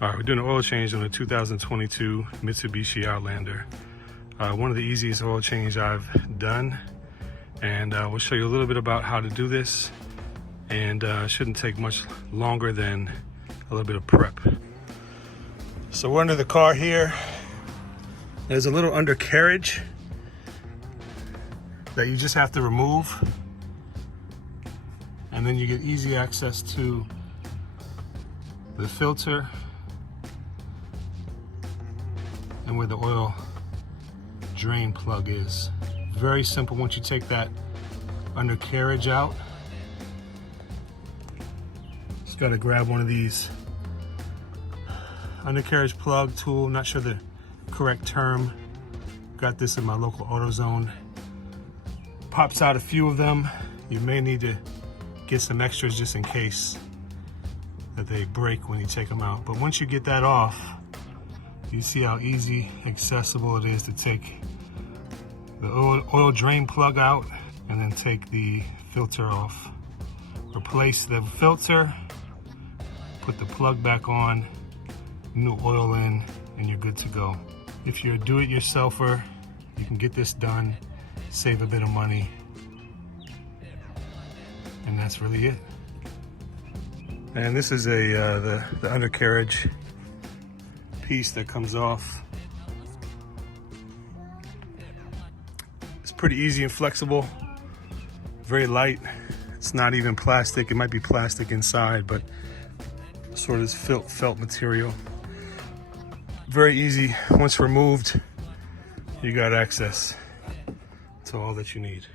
All right, we're doing an oil change on a 2022 Mitsubishi Outlander. One of the easiest oil change I've done, and we'll show you a little bit about how to do this, and shouldn't take much longer than a little bit of prep. So we're under the car here. There's a little undercarriage that you just have to remove, and then you get easy access to the filter and where the oil drain plug is. Very simple. Once you take that undercarriage out, just got to grab one of these undercarriage plug tool. Not sure the correct term. Got this in my local AutoZone. Pops out a few of them. You may need to get some extras just in case that they break when you take them out. But once you get that off, you see how easy, accessible it is to take the oil drain plug out and then take the filter off. Replace the filter, put the plug back on, new oil in, and you're good to go. If you're a do-it-yourselfer, you can get this done, save a bit of money, and that's really it. And this is the undercarriage piece that comes off. It's pretty easy and flexible, very light. It's not even plastic. It might be plastic inside, but sort of felt material. Very easy. Once removed, you got access to all that you need.